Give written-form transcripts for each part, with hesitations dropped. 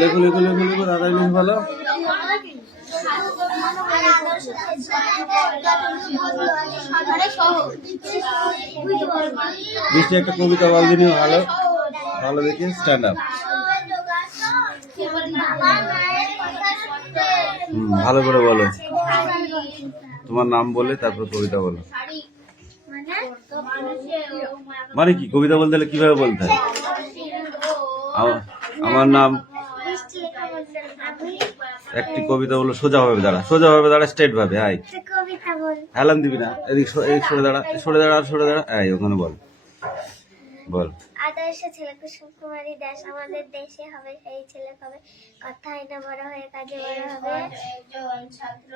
লেখো লেখো লেখো লেখো দাদা লিখে ভালো। বৃষ্টি একটা কবিতা বল দিনি ভালো ভালো দেখে স্ট্যান্ড আপ। ভালো করে বলো, তোমার নাম বলে তারপর কবিতা বলো। মানে কি কবিতা বলতে হলে কিভাবে বলতে হয়? আমার নাম, একটি কবিতা বলো সোজাভাবে দাঁড়া, সোজাভাবে দাঁড়া, স্ট্রেট ভাবে। হাই হেলান দিবি না, এদিক সরে দাঁড়া, সরে দাঁড়া, সরে দাঁড়া। এই ওখানে বল বল। আদর্শ ছেলে কুসুম কুমারী দেশ আমাদের দেশে হবে, সেই ছেলে হবে কথাই না বড় হয়ে কাজে বড় হবে। ছাত্র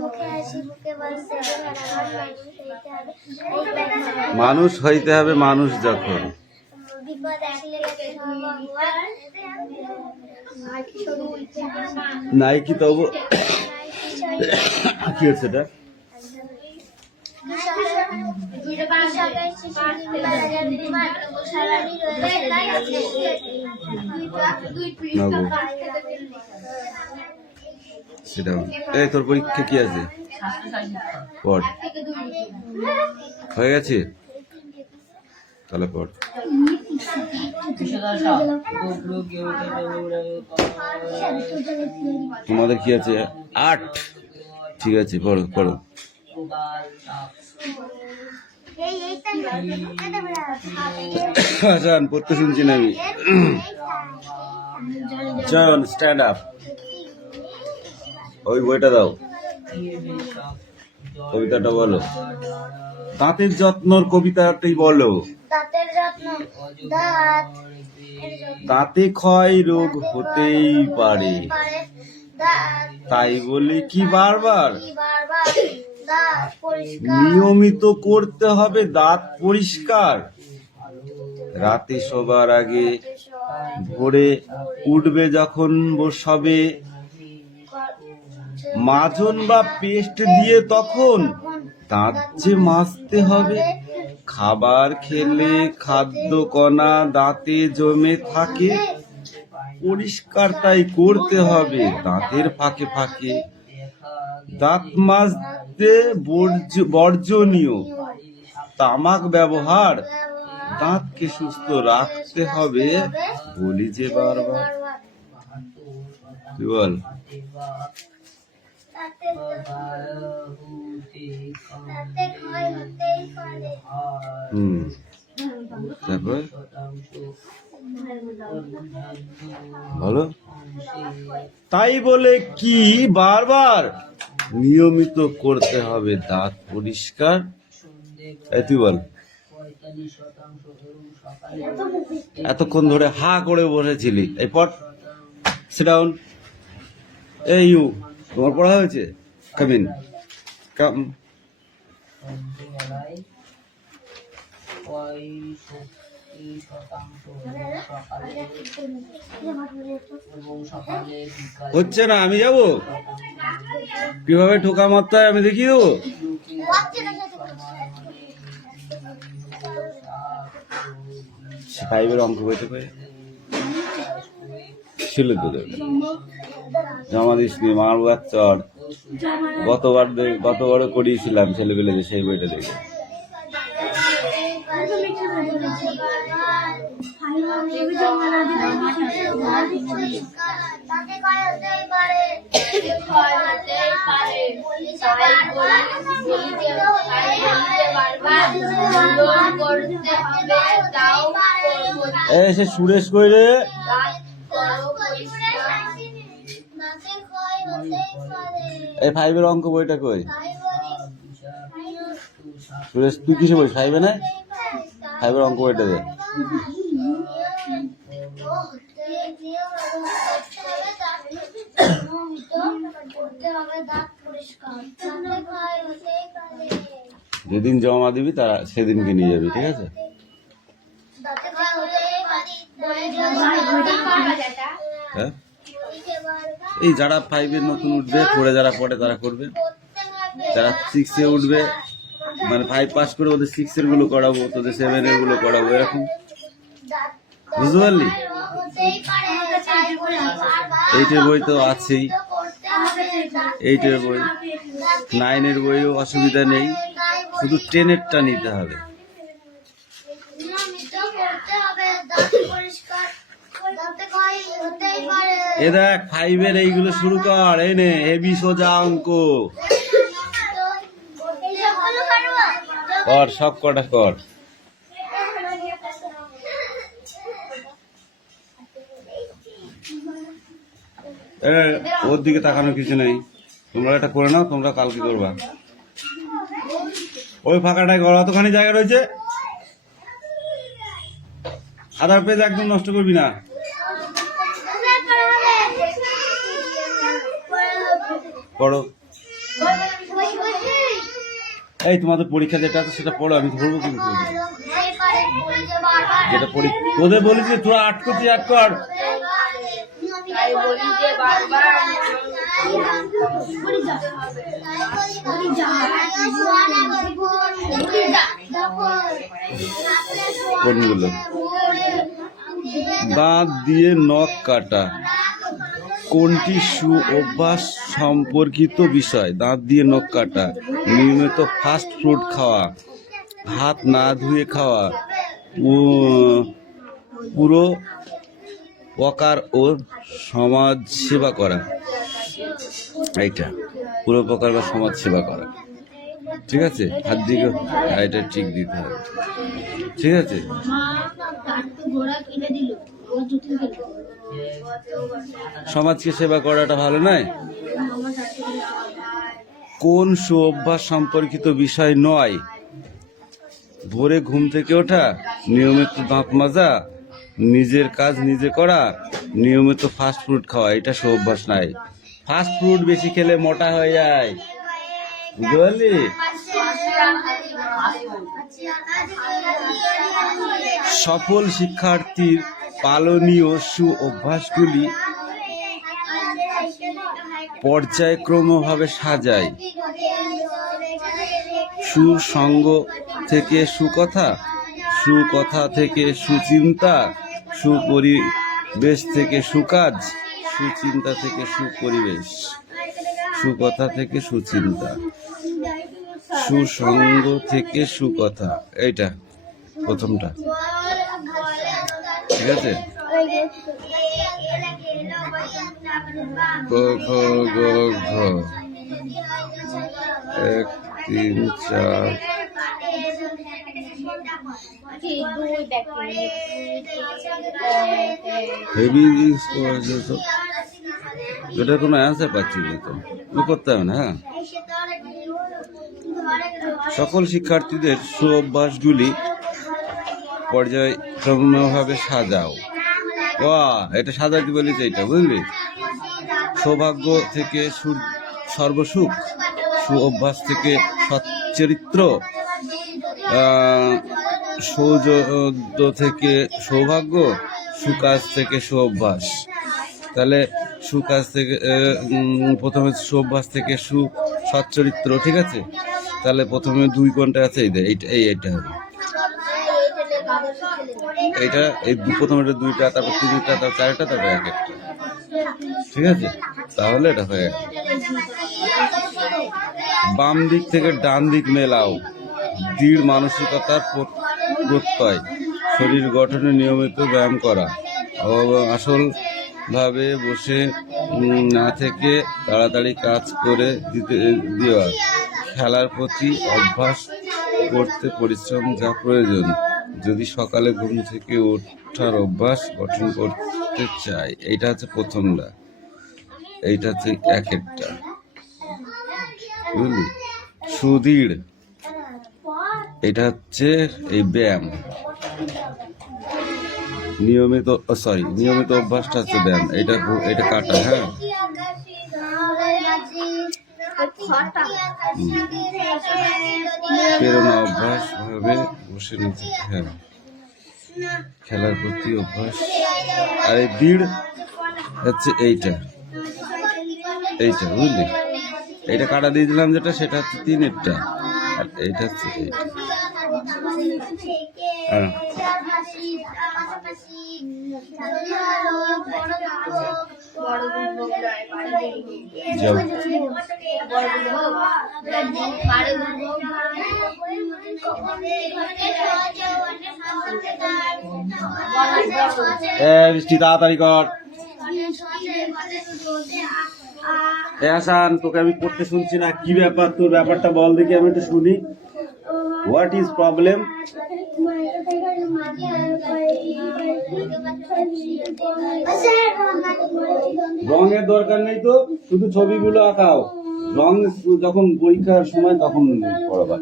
মুখে হাসি মুখে বলতে মানুষ হইতে হবে, মানুষ যখন বিপদ আসলে নাই কি তবু কি হচ্ছে এটা? সেটা এই তোর পরীক্ষা কি আছে? পড়, হয়ে গেছে তাহলে পড়। তোমাদের কি আছে? 8। ঠিক আছে পড়ো পড়ো। পড়তে শুনছি না আমি। জন স্ট্যান্ড আপ, ওই বইটা দাও, কবিতাটা বলো। দাঁতের যত্নর কবিতাটাই বলো। দাঁতে ক্ষয় রোগ হতেই পারে, তাই বলে কি বারবার নিয়মিত করতে হবে দাঁত পরিষ্কার। রাতে শোবার আগে ভোরে উঠবে যখন বসবে, মাজন বা পেস্ট দিয়ে তখন দাঁত যে মাজতে হবে। খাবার খেলে খাদ্য কণা দাঁতে জমে থাকে, পরিষ্কার তাই করতে হবে দাঁতের ফাঁকে ফাঁকে। দাঁত মাজতে বর্জনীয় তামাক ব্যবহার, দাঁতকে সুস্থ রাখতে হবে বলি যে বারবার। তুই বল। তারপর বলো। তাই বলে কি বারবার নিয়মিত করতে হবে দাঁত পরিষ্কার। তুই বল। এতক্ষণ ধরে হা করে বসেছিলি, এই পট সিট ডাউন। এই ইউ, তোমার পড়া হয়েছে? কাম ইন, কাম। হচ্ছে না, আমি যাবো কিভাবে ঠোকা মারতে হয় আমি দেখিয়ে দেবো। ফাইভের অঙ্ক বইতে পারে ছিল তো, জমা দিস নি, মারবো এক চড়। গতবারও করিয়েছিলাম ছেলেপেলেদের, সেই বইটা দেখে। সে সুরেশ কই রে? এই ফাইভের অঙ্ক বইটা কই? সুরেশ তুই কিসে বলিস? ফাইভে না? ফাইভের অঙ্ক বইটা দে। যেদিন জমা দিবি তারা সেদিনকে নিয়ে যাবি, ঠিক আছে? হ্যাঁ, এই যারা 5-এর নতুন উঠবে, পড়ে যারা পড়ে তারা করবে, যারা 6-এ উঠবে মানে 5 পাস করে ওদের 6-এর গুলো করাবো, তোদের 7-এর গুলো করাবো, এরকম। বুঝতে পারলি? 8-এর বই তো আছেই, 8-এর বই, 9-এর বইও অসুবিধা নেই, শুধু 10-এরটা নিতে হবে। এ দেখ 5-এর এইগুলো শুরু কর, এই নে হেবি সোজা অঙ্ক কর, সব কটা কর। ওর দিকে তাকানোর কিছু নেই, তোমরা এটা করে নাও, তোমরা কালকে করবা। ওই ফাঁকাটায় করো, অতখানি জায়গা রয়েছে, আধার পেজ একদম নষ্ট করবি না। পড়ো, এই তোমাদের পরীক্ষা যেটা আছে সেটা পড়ো, আমি ধরবো কিন্তু যেটা পড়ি। তোদের বলেছি তোরা 8 করছিস, 8 কর। কোনগুলো? দাঁত দিয়ে নখ কাটা কোনটি সু অভ্যাস সম্পর্কিত বিষয়? দাঁত দিয়ে নখ কাটা, নিয়মিত ফাস্ট ফুড খাওয়া, হাত না ধুয়ে খাওয়া, পুরো প্রকার ও সমাজ সেবা করা। এইটা পুরো প্রকার বা সমাজ সেবা করা, ঠিক আছে? হাত দিকে এটা ঠিক দিতে হবে, ঠিক আছে? সমাজকে সেবা করাটা ভালো নয়? কোন সু অভ্যাস সম্পর্কিত বিষয় নয়? ভোরে ঘুম থেকে ওঠা, নিয়মিত দাঁত মাজা, নিজের কাজ নিজে করা, নিয়মিত ফাস্ট ফুড খাওয়া। এটা সু অভ্যাস নাই। ফাস্ট ফুড বেশি খেলে মোটা হয়ে যায়, বুঝতে পারলি? সফল শিক্ষার্থীর পালনীয় সু অভ্যাসগুলি পর্যায়ক্রমভাবে সাজায়। সুসঙ্গ থেকে সুকথা, সুকথা থেকে সুচিন্তা, সুপরিবেশ থেকে সুকাজ, সুচিন্তা থেকে সুপরিবেশ, সুকথা থেকে সুচিন্তা, সুসঙ্গ থেকে সুকথা। এইটা প্রথমটা, ঠিক আছে? ক খ গ ঘ 1 3 4 হেভি ইউজ করেছে তো, এটা কোনো অ্যান্সার পাচ্ছি না তো, করতে হবে না। হ্যাঁ, সকল শিক্ষার্থীদের সু অভ্যাসগুলি পর্যায়ক্রমভাবে সাজাও। এটা সাজাতে বলেছে, এটা বুঝলি? সৌভাগ্য থেকে সর্বসুখ, সু অভ্যাস থেকে সচ্চরিত্র, সৌজন্য থেকে সৌভাগ্য, সুকাজ থেকে সু অভ্যাস। তাহলে সুকাজ থেকে প্রথমে সু অভ্যাস থেকে সচ্চরিত্র, ঠিক আছে? তাহলে প্রথমে 2 কোনটা আছে, এইটা হবে। এইটা এই প্রথমে 2টা, তারপর 3টা, তারপর 4টা, তারপর 1টা, ঠিক আছে? তাহলে এটা হয়ে গেল। বাম দিক থেকে ডান দিক মেলাও, দৃঢ় মানসিকতার প্রত্যয়, শরীর গঠনে নিয়মিত ব্যায়াম করা, আসল ভাবে বসে না থেকে তাড়াতাড়ি কাজ করে দেওয়া, খেলার প্রতি অভ্যাস করতে পরিশ্রম যা প্রয়োজন, যদি সকালে ঘুম থেকে ওঠার অভ্যাস গঠন করতে চাই। এইটা হচ্ছে প্রথমটা, এইটা হচ্ছে 1-এরটা, বুঝলি? সুদৃঢ়, এটা হচ্ছে এই ব্যায়াম। নিয়মিত অভ্যাসটা হচ্ছে ব্যায়াম। এটা কাটা। হ্যাঁ, প্রেরণা অভ্যাস ভাবে বসে নিচে খেলার প্রতি অভ্যাস। আর এই দৃঢ় হচ্ছে এইটা বুঝলি, এইটা কাটা দিয়ে দিলাম যেটা, সেটা হচ্ছে 3-এরটা, আর এইটা হচ্ছে এইটা। হ্যাঁ, যাও। বৃষ্টি তাড়াতাড়ি কর। হাসান, তোকে আমি পড়তে শুনছি না, কি ব্যাপার তোর? ব্যাপারটা বল দেখি, আমি একটু শুনি। What is problem? রঙের দরকার নেই তো, শুধু ছবিগুলো আঁকাও। রং যখন পরীক্ষার সময় তখন পড়াবা।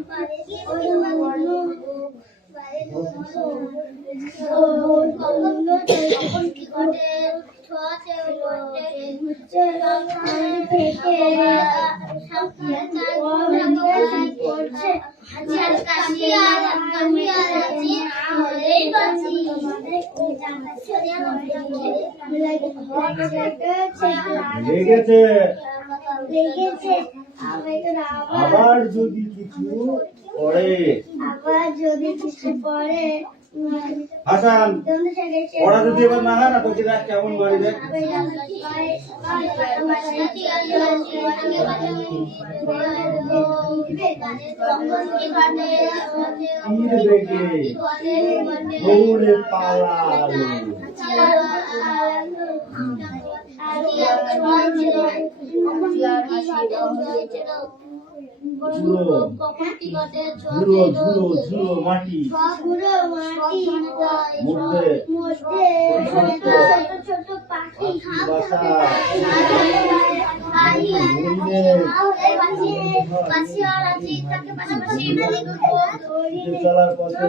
আবার যদি কিছু পড়ে হাসান, ওরা যদি এবার না হয় না, তোকে দেখ কেমন বাড়ি দেখ। মাটি ছোট পাখি চলার পথে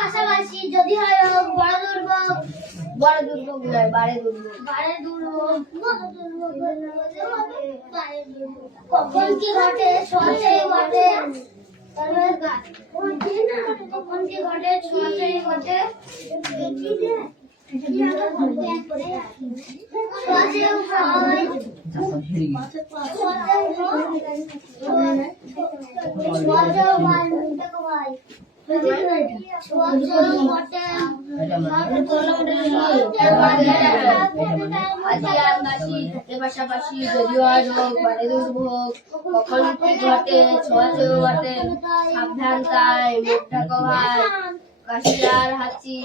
পাশাপাশি যদি হয় বড় দুর্ভোগ কখন কি ঘটে ঘটে কখন কি ঘটে ঘটে পাশাপাশি যদিও রোগ বাড়ে দুর্ভোগ কখন কি ঘটে ছোঁয়াচেও ঘটে সাবধান তাই মুখটা কভায় কাশিয়ার হাঁচি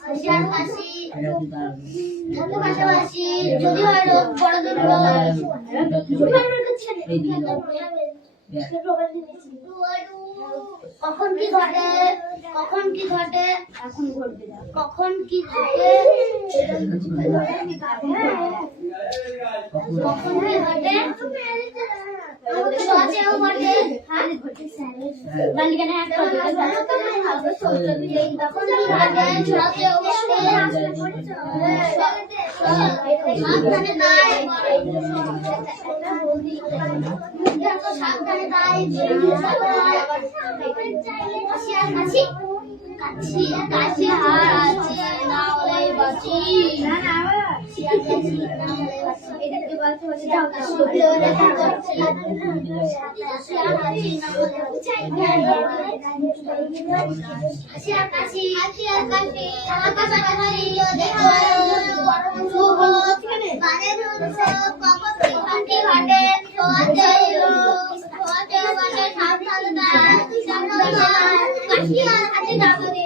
হাসিয়ার কাশি ছোট পাশাপাশি যদি হয় রোগ বড় দুর্বল কখন কি ঘটে কখন কি ঘটে এখন ঘটবে কখন কি ঘটে কখন কি ঘটে সোয়াচেও ঘটে বালিকানে এক করে তখন কি ঘটে সোয়াচেও ঘটে সাবধানে নাই সাবধানে নাই হাসিয়ার কাশি কাশি কাশি হার আছে না হলে বাঁচি না না হাসিয়ার কাশি না হলে বাঁচি এটাকে বলতে বলতে যাও লেখা করছে হাসিয়ার কাশি না হলে হাসিয়ার কাশি হাসিয়ার কাশি আকাশ কাশি দেখো বড় শুভ মানে উৎসব কখন কি ঘটে সোয়াচে ঘটে সাবধানতা সাবধানতা হাসিয়ার কাশি না হলে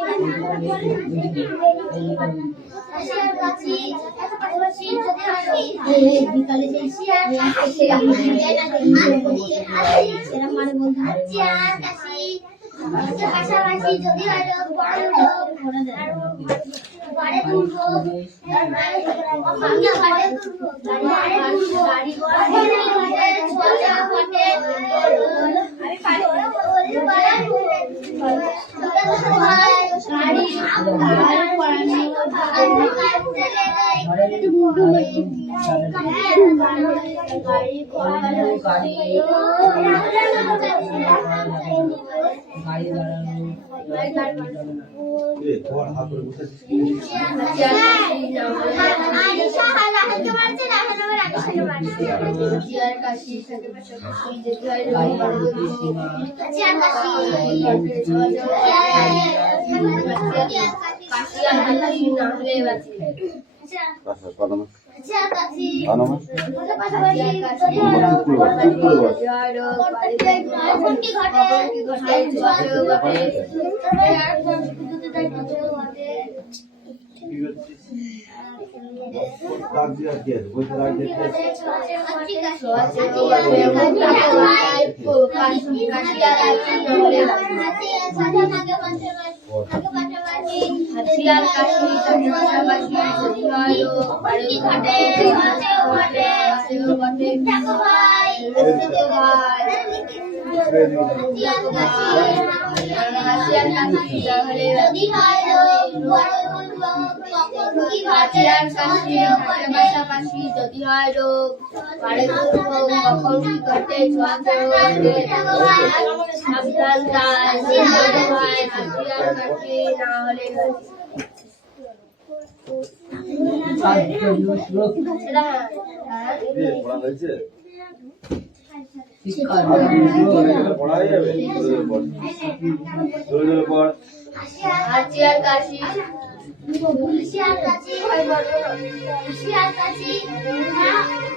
হাসিয়ার কাশি পাশাপাশি যদি হাসি বিকালে হাসিয়ার কাশি এরা মানে বলতে হাসিয়ার কাশি পাশাপাশি যদি হয় বড় লোক বাড়ে তুলবো বাড়ে তুলবো গাড়ি ঘটে ছোটা ঘটে আমি পারি হাসিয়ার কাশি পাশাপাশি যদি হয় বাড়ি ঘটে ঘটে দেখো ভাই হাসিয়ার কাশি তাহলে যদি হয় হাসিয়ার কাশি পাশাপাশি যদি হয় রোগ বাড়ি কখন কি ঘটে সাবধান হাসিয়ার কাশি না হলে হাসিয়ার কাশি হাসিয়ার কাশি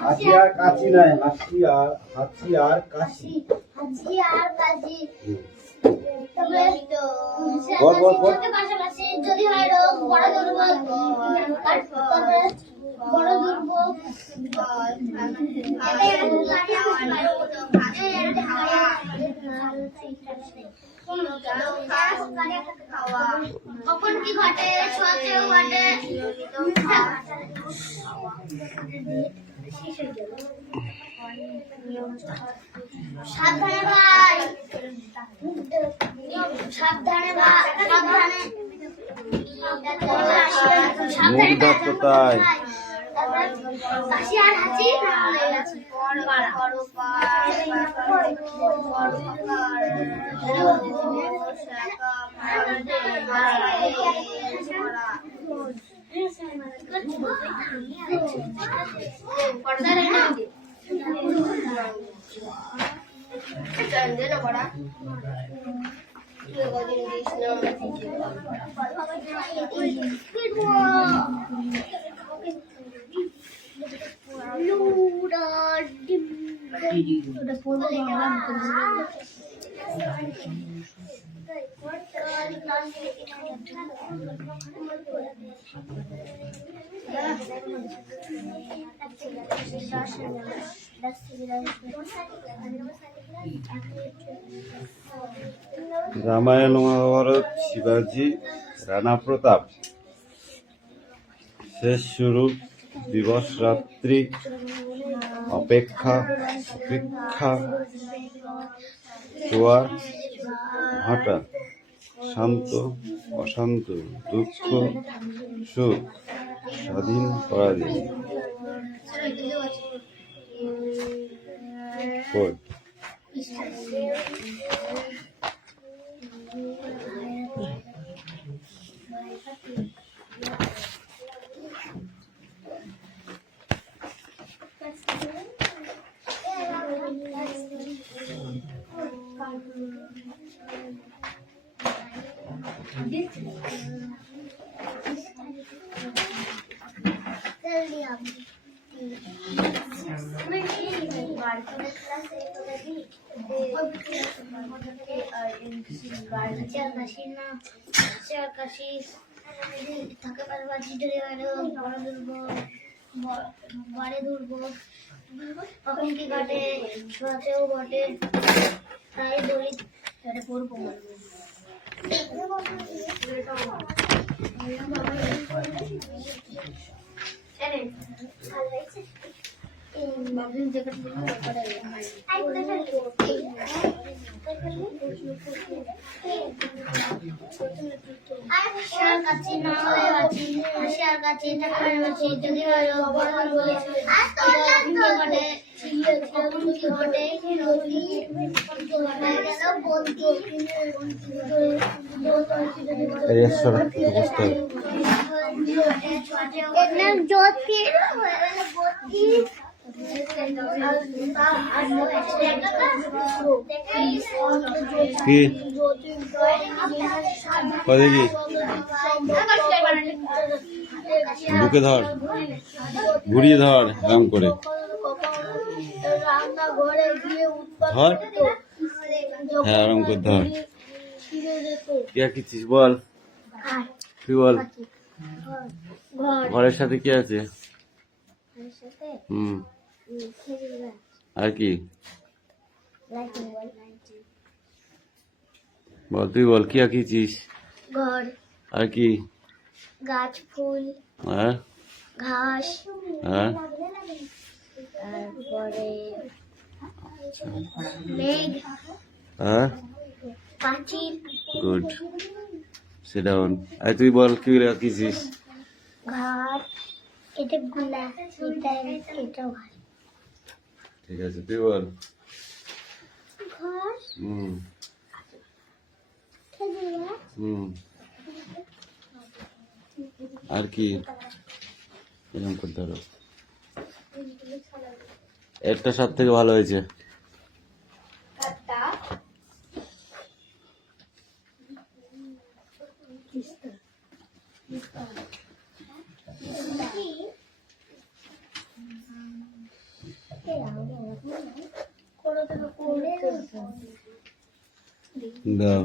হাসিয়ার কাশি নাই হাসিয়ার কাশি পাশাপাশি যদি হয় রোগ বড় দুর্ভোগ বড় দুর্ভোগ কখন কি ঘটে সোয়াচেও ঘটে সাবধানে ভাই সাবধানে কোথায় হাসিয়ার হাসি রামায়ণ মহাভারত, শিবাজি, রানা প্রতাপ, শেষ শুরু, দিবস রাত্রি, অপেক্ষা, অপেক্ষা, জোয়ার ভাটা, শান্ত অশান্ত, দুঃখ সুখ, স্বাধীন পরাধীন। কই? কখন কি ঘটে বাঁচেও বটে তাই বলি এটা পড়বো কি দেখি বুকে ধর, ঘুরিয়ে ধর এরম করে ধর, হ্যাঁ এরম করে ধর। কি আঁকিছিস বল, তুই বল। ঘরের সাথে কি আছে? আর কি বল, তুই বল কি আঁকিছিস? ঘর, আর কি? গাছ, ফুল, হ্যাঁ ঘাস, হ্যাঁ তারপরে মেঘ, হ্যাঁ পাঁচিল, গুড, সিট ডাউন। আর তুই বল কি আঁকিছিস? ঘর, এটা গুলা, এটাও ঘর। ঠিক আছে, তুই বল। ঘর, হুম খেজুর গাছ, হুম আর কি? এরকম করতে পারো, একটা সব থেকে ভালো হয়েছে। কাটা, দাও,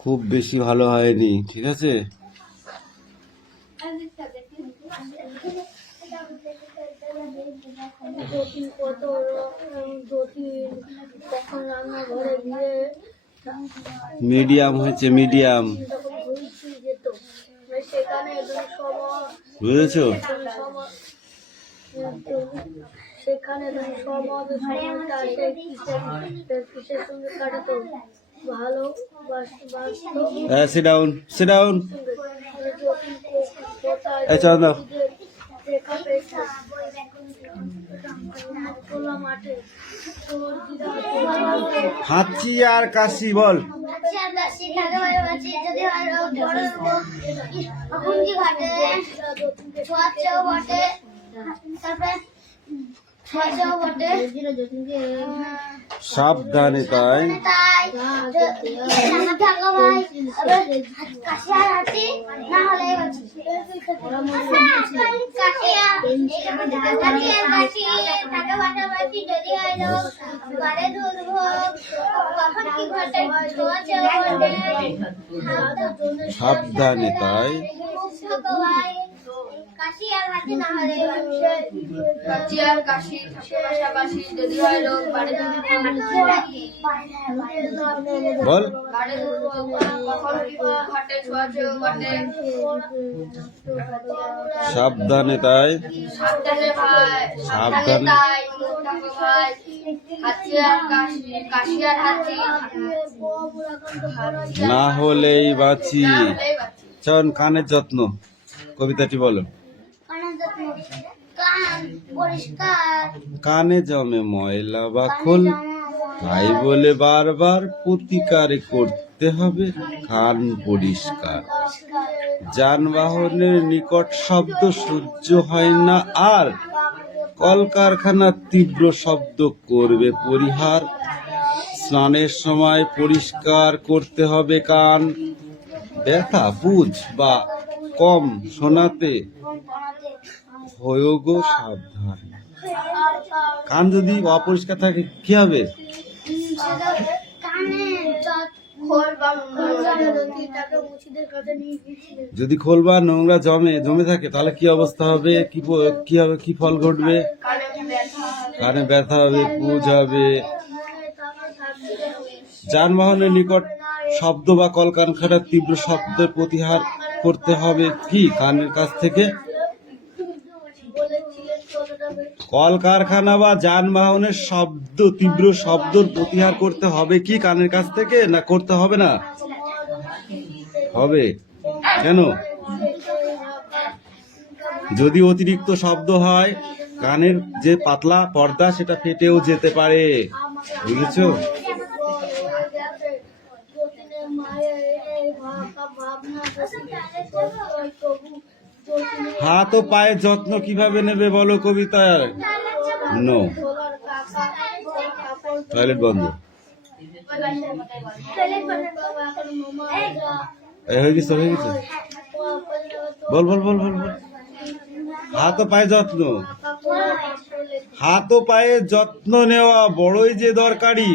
খুব বেশি ভালো হয়নি, ঠিক আছে? মিডিয়াম হয়েছে, মিডিয়াম, বুঝেছো? সেখানে ভালো হ্যাঁ, সিট ডাউন, সিট ডাউন। এই চল দাও। হাঁচি আর কাশি বল। ছোঁয়াচেও বটে। সাবধানে তাই তাই থাকো ভাই, কাশি আর হাঁচি না হলে বাঁচি। কাশি আর কাশি থাকে পাশাপাশি যদি হয় রোগ, বাড়ে দুর্ভোগ, কখন কি ঘটে ছোঁয়াচেও বটে। সাবধানে তাই থাকো ভাই, কাশি আর হাঁচি না হলে বাঁচি। কাশি আর কাশি থাকে পাশাপাশি যদি হয় রোগ, বাড়ে বল দুর্ভোগ, কখন কি ঘটে ছোঁয়াচেও বটে। সাবধানে তাই সাবধানে ভাই, সাবধানে তাই থাকো ভাই, হাঁচি আর কাশি, কাশি আর হাঁচি না হলেই বাঁচি। না হলেই বাঁচি। চল কানের যত্ন কবিতাটি বলো। কান পরিষ্কার, কানে জমে ময়লা বা খোল, তাই বলে বারবার প্রতিকার করতে হবে কান পরিষ্কার। যানবাহনের নিকট শব্দ সহ্য হয় না আর, কলকারখানার তীব্র শব্দ করবে পরিহার। স্নানের সময় পরিষ্কার করতে হবে কান, ব্যথা বুঝ বা কম শোনাতে হয়েও গো সাবধান। কান যদি অপরিষ্কার থাকে কি হবে? কানে খোল বা যদি খোল বা নোংরা জমে থাকে তাহলে কি অবস্থা হবে? কি হবে, কি ফল ঘটবে? কানে ব্যথা হবে, পুজ হবে। যানবাহনের নিকট শব্দ বা কলকারখানার তীব্র শব্দের প্রতিহার করতে হবে কি কানের কাছ থেকে? কলকারখানা বা যানবাহনের শব্দ, তীব্র শব্দর প্রতিহার করতে হবে কি কানের কাছ থেকে? না করতে হবে না? হবে। কেন? যদি অতিরিক্ত শব্দ হয় কানের যে পাতলা পর্দা সেটা ফেটেও যেতে পারে, বুঝেছো? হাত ও পায়ের যত্ন কিভাবে নেবে বলো কবিতায়। নো, টয়লেট বন্ধ। হয়ে গেছে। বল। হাত ও পায়ের যত্ন, হাত ও পায়ের যত্ন নেওয়া বড়ই যে দরকারি।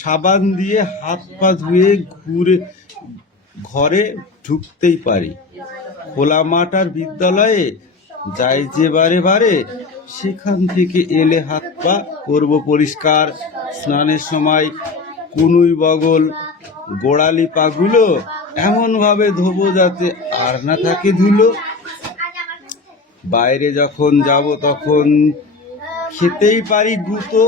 সাবান দিয়ে হাত পা ধুয়ে ঘরে ঢুকতেই পারি। খোলা মাঠ আর বিদ্যালয়ে যাই যে বারে সেখান থেকে এলে হাত পা করব পরিষ্কার। স্নানের সময় কুনুই বগল গোড়ালি পাগুলো এমন ভাবে ধোবো যাতে আর না থাকে ধুলো। বাইরে যখন যাব তখন খেতেই পারি গুঁতো,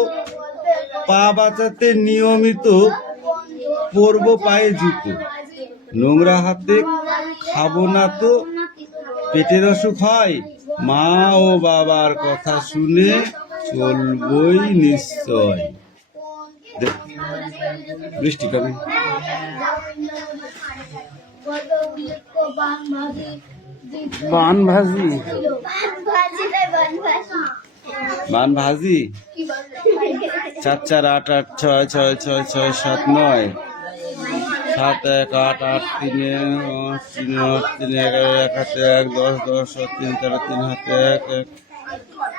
পা বাঁচাতে নিয়মিত পরবো পায়ে জুতো। নোংরা হাতে খাবো না তো পেটের অসুখ হয়, মা ও বাবার কথা শুনে চলবই নিশ্চয়। বৃষ্টি কবে? বান ভাজি, বান ভাজি 4 4 8 8 6 6 6 6 7 9 7 1 8 8 3 3 3 11 1 হাতে 1 10 10 3 13 3 হাতে 1 1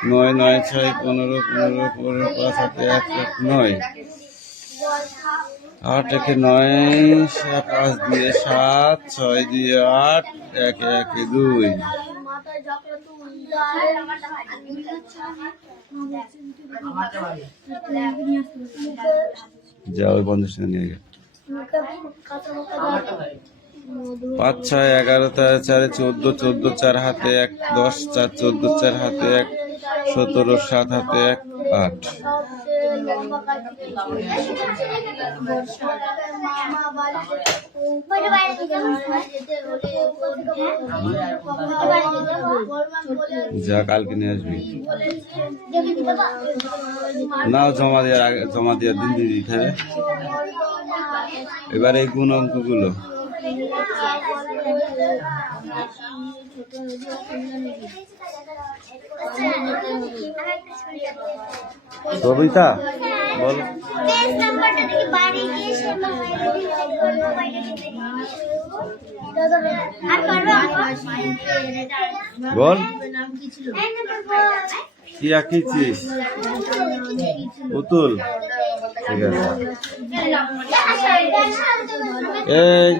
9 9 6 15 15 15 5 হাতে 1 1 9 8 1 9 5 দিয়ে 7 6 দিয়ে 8 1 1 2। যাও 50 টাকা নিয়ে গে। 5 6 11 4 14 14 4 হাতে 1 10 4 14 4 হাতে 1 17 7 হাতে 1 8। যা কালকে নিয়ে আসবি। নাও জমা দেওয়ার দিন দিয়ে দিতে হবে। এবার এই গুণ অঙ্কগুলো সবিতা বল। পেজ নাম্বারটা দেখি বাড়ি গিয়ে সে মোবাইলে ডিলিট করব মোবাইলে আর পারবো বল নাম কি ছিল কি আঁকিছিস? পুতুল। ঠিক আছে। এই